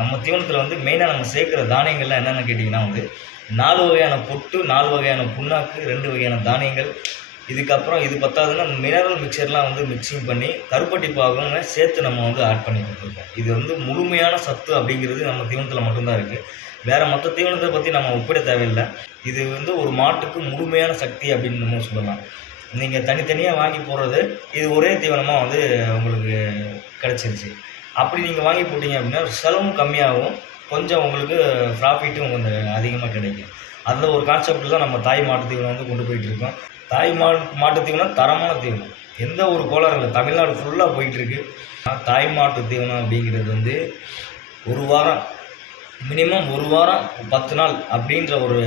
நம்ம தீவனத்தில் வந்து மெயினாக நம்ம சேர்க்குற தானியங்கள்லாம் என்னென்னு கேட்டிங்கன்னா வந்து 4 வகையான பொட்டு, 4 வகையான புண்ணாக்கு, 2 வகையான தானியங்கள், இதுக்கப்புறம் இது பத்தாதுன்னா மினரல் மிக்சர்லாம் வந்து மிக்சிங் பண்ணி கருப்பட்டி பாகும் சேர்த்து நம்ம வந்து ஆட் பண்ணி கொடுத்துருக்கோம். இது வந்து முழுமையான சத்து அப்படிங்கிறது நம்ம தீவனத்தில் மட்டும்தான் இருக்குது. வேறு மற்ற தீவனத்தை பற்றி நம்ம ஒப்பிட தேவையில்லை. இது வந்து ஒரு மாட்டுக்கு முழுமையான சக்தி அப்படின்னு நம்ம சொல்லலாம். நீங்கள் தனித்தனியாக வாங்கி போடுறது இது ஒரே தீவனமாக வந்து உங்களுக்கு கிடச்சிருச்சு. அப்படி நீங்கள் வாங்கி போட்டிங்க அப்படின்னா செலவும் கம்மியாகும், கொஞ்சம் உங்களுக்கு ப்ராஃபிட்டும் கொஞ்சம் அதிகமாக கிடைக்கும். அந்த ஒரு கான்செப்டில் தான் நம்ம தாய் மாட்டு தீவனம் வந்து கொண்டு போயிட்டுருக்கோம். தாய் மாட்டு தீவனம் தரமான தீவனம், எந்த ஒரு கோளாறும் இல்லை, தமிழ்நாடு ஃபுல்லாக போயிட்டுருக்கு. தாய் மாட்டு தீவனம் அப்படிங்கிறது வந்து ஒரு வாரம், மினிமம் ஒரு வாரம் 10 நாள் அப்படின்ற ஒரு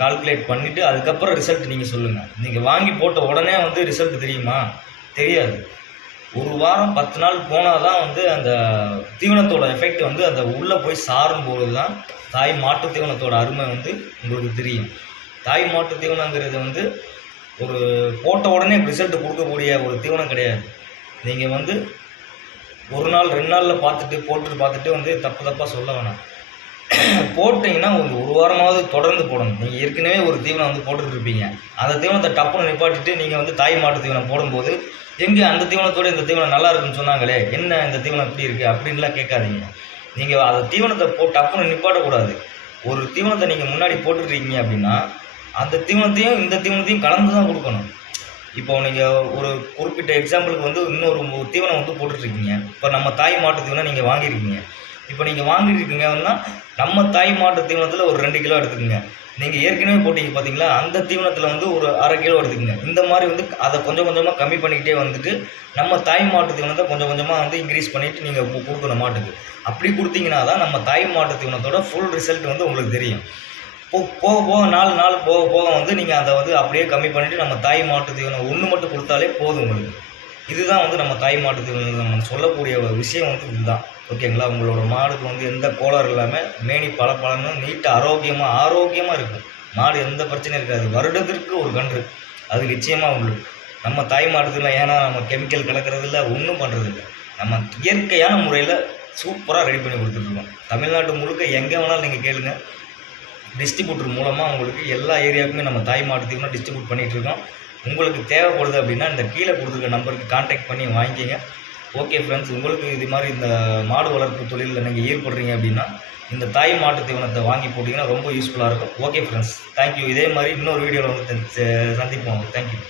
கால்குலேட் பண்ணிவிட்டு அதுக்கப்புறம் ரிசல்ட் நீங்கள் சொல்லுங்கள். நீங்கள் வாங்கி போட்ட உடனே வந்து ரிசல்ட் தெரியுமா? தெரியாது. ஒரு வாரம் 10 நாள் போனால் தான் வந்து அந்த தீவனத்தோட எஃபெக்ட் வந்து அந்த உள்ளே போய் சாரும்போது தான் தாய் மாட்டு தீவனத்தோட அருமை வந்து உங்களுக்கு தெரியும். தாய் மாட்டு தீவனங்கிறது வந்து ஒரு போட்ட உடனே ரிசல்ட் கொடுக்கக்கூடிய ஒரு தீவனம் கிடையாது. நீங்கள் வந்து ஒரு நாள் 2 நாளில் போட்டுட்டு வந்து தப்பாக சொல்ல வேணாம். போட்டிங்கன்னா ஒரு வாரமாவது தொடர்ந்து போடணும். நீங்கள் ஏற்கனவே ஒரு தீவனம் வந்து போட்டுட்டு இருப்பீங்க, அந்த தீவனத்தை டப்புன்னு நிப்பாட்டிட்டு நீங்கள் வந்து தாய் மாட்டு தீவனம் போடும்போது எங்கே அந்த தீவனத்தோடு இந்த தீவனம் நல்லா இருக்குன்னு சொன்னாங்களே, என்ன இந்த தீவனம் இப்படி இருக்குது அப்படின்லாம் கேட்காதீங்க. நீங்கள் அந்த தீவனத்தை டப்புன்னு நிப்பாட்டக்கூடாது. ஒரு தீவனத்தை நீங்கள் முன்னாடி போட்டுருக்கீங்க அப்படின்னா அந்த தீவனத்தையும் இந்த தீவனத்தையும் கலந்து தான் கொடுக்கணும். இப்போ நீங்கள் ஒரு குறிப்பிட்ட எக்ஸாம்பிளுக்கு வந்து இன்னொரு தீவனம் வந்து போட்டுட்ருக்கீங்க. இப்போ நம்ம தாய் மாட்டு தீவனம் நீங்கள் வாங்கியிருக்கீங்க. இப்போ நீங்கள் வாங்கியிருக்கீங்கன்னா நம்ம தாய் மாட்டு தீவனத்தில் ஒரு 2 கிலோ எடுத்துக்கோங்க. நீங்கள் ஏற்கனவே போட்டிங்க பார்த்தீங்களா, அந்த தீவனத்தில் வந்து ஒரு 1/2 கிலோ எடுத்துக்கோங்க. இந்த மாதிரி வந்து அதை கொஞ்சம் கொஞ்சமாக கம்மி பண்ணிக்கிட்டே வந்துட்டு நம்ம தாய் மாட்டு தீவனத்தை கொஞ்சம் கொஞ்சமாக வந்து இன்க்ரீஸ் பண்ணிவிட்டு நீங்கள் கொடுக்கணும் மாட்டுக்கு. அப்படி கொடுத்தீங்கன்னா தான் நம்ம தாய் மாட்டு தீவனத்தோட ஃபுல் ரிசல்ட் வந்து உங்களுக்கு தெரியும். போக போக 4 நாள் போக போக வந்து நீங்கள் அதை வந்து அப்படியே கம்மி பண்ணிவிட்டு நம்ம தாய் மாட்டு தீவனம் 1 மட்டும் கொடுத்தாலே போதும் உங்களுக்கு. இதுதான் வந்து நம்ம தாய் மாட்டு தீவனம் நம்ம சொல்லக்கூடிய விஷயம் வந்து இதுதான். ஓகேங்களா? உங்களோட மாடுக்கு வந்து எந்த கோளாறு இல்லாமல் மேனி பலன்னு நீட்டாக ஆரோக்கியமாக இருக்கும். மாடு எந்த பிரச்சனையும் இருக்காது. வருடத்திற்கு ஒரு கன்று அது நிச்சயமாக உங்களுக்கு. நம்ம தாய் மாட்டுல ஏன்னா நம்ம கெமிக்கல் கலக்கிறது இல்லை, ஒன்றும் பண்ணுறது இல்லை. நம்ம இயற்கையான முறையில் சூப்பராக ரெடி பண்ணி கொடுத்துட்ருக்கோம். தமிழ்நாட்டு முழுக்க எங்கே வேணாலும் நீங்கள் கேளுங்க. டிஸ்ட்ரிபியூட்டர் மூலமாக உங்களுக்கு எல்லா ஏரியாவுக்குமே நம்ம தாய் மாட்டு தீவனம் டிஸ்ட்ரிபியூட் பண்ணிகிட்ருக்கோம். உங்களுக்கு தேவைப்படுது அப்படின்னா இந்த கீழே கொடுத்துருக்க நம்பருக்கு கான்டாக்ட் பண்ணி வாங்கிக்கிங்க. ஓகே ஃப்ரெண்ட்ஸ், உங்களுக்கு இது மாதிரி இந்த மாடு வளர்ப்பு தொழிலில் நீங்கள் ஈடுபடுறீங்க அப்படின்னா இந்த தாய் மாட்டு தீவனத்தை வாங்கி போட்டிங்கன்னா ரொம்ப யூஸ்ஃபுல்லாக இருக்கும். Okay friends, thank you. இதே மாதிரி இன்னொரு வீடியோவில் வந்து சந்திப்போம். தேங்க்யூ.